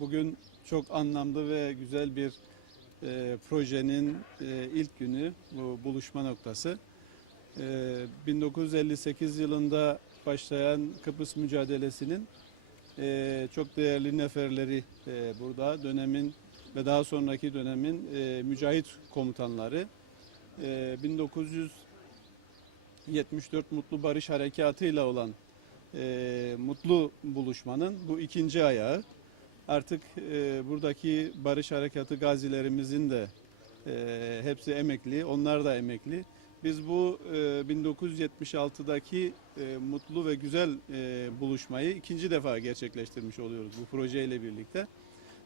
Bugün çok anlamlı ve güzel bir e, projenin e, ilk günü bu buluşma noktası. E, 1958 yılında başlayan Kıbrıs mücadelesinin e, çok değerli neferleri e, burada dönemin ve daha sonraki dönemin e, mücahit komutanları. E, 1974 Mutlu Barış Harekatı ile olan e, mutlu buluşmanın bu ikinci ayağı. Artık e, buradaki barış harekatı gazilerimizin de e, hepsi emekli, onlar da emekli. Biz bu e, 1976'daki e, mutlu ve güzel buluşmayı ikinci defa gerçekleştirmiş oluyoruz bu projeyle birlikte.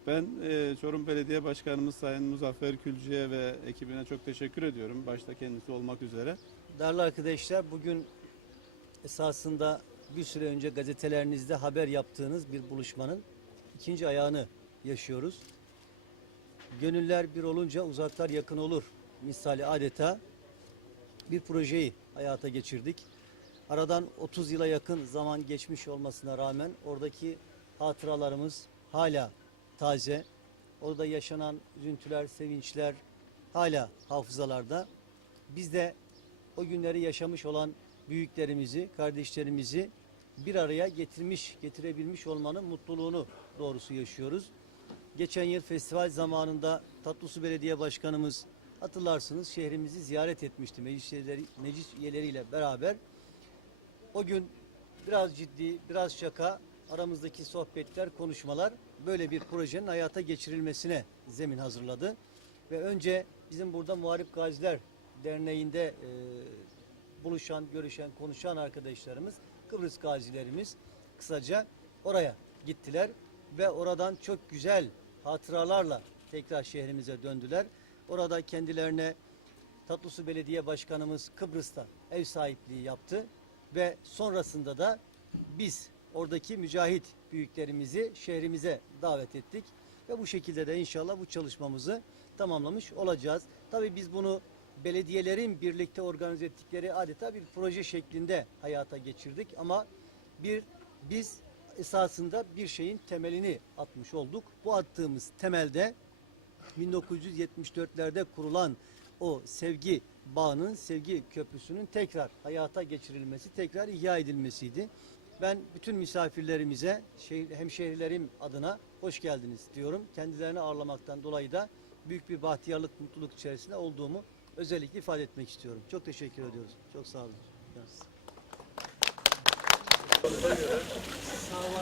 Ben e, Çorum Belediye Başkanımız Sayın Muzaffer Külcü'ye ve ekibine çok teşekkür ediyorum. Başta kendisi olmak üzere. Değerli arkadaşlar, bugün esasında bir süre önce gazetelerinizde haber yaptığınız bir buluşmanın ikinci ayağını yaşıyoruz. Gönüller bir olunca uzaklar yakın olur. Misali adeta bir projeyi hayata geçirdik. Aradan 30 yıla yakın zaman geçmiş olmasına rağmen oradaki hatıralarımız hala taze. Orada yaşanan üzüntüler, sevinçler hala hafızalarda. Biz de o günleri yaşamış olan büyüklerimizi, kardeşlerimizi bir araya getirmiş, getirebilmiş olmanın mutluluğunu doğrusu yaşıyoruz. Geçen yıl festival zamanında Tatlısu Belediye Başkanımız hatırlarsınız şehrimizi ziyaret etmişti meclis, üyeleri, meclis üyeleriyle beraber. O gün biraz ciddi, biraz şaka, aramızdaki sohbetler, konuşmalar böyle bir projenin hayata geçirilmesine zemin hazırladı. Ve önce bizim burada Muharip Gaziler Derneği'nde e, buluşan, görüşen, konuşan arkadaşlarımız, Kıbrıs gazilerimiz kısaca oraya gittiler ve oradan çok güzel hatıralarla tekrar şehrimize döndüler. Orada kendilerine Tatlısu Belediye Başkanımız Kıbrıs'ta ev sahipliği yaptı ve sonrasında da biz oradaki mücahit büyüklerimizi şehrimize davet ettik ve bu şekilde de inşallah bu çalışmamızı tamamlamış olacağız. Tabii biz bunu belediyelerin birlikte organize ettikleri adeta bir proje şeklinde hayata geçirdik ama bir biz esasında bir şeyin temelini atmış olduk. Bu attığımız temelde 1974'lerde kurulan o sevgi bağının, sevgi köprüsünün tekrar hayata geçirilmesi, tekrar ihya edilmesiydi. Ben bütün misafirlerimize, şehir, hemşehrilerim adına hoş geldiniz diyorum. Kendilerini ağırlamaktan dolayı da büyük bir bahtiyarlık, mutluluk içerisinde olduğumu özellikle ifade etmek istiyorum. Çok teşekkür ediyoruz. Çok sağ olun. Sağ olun.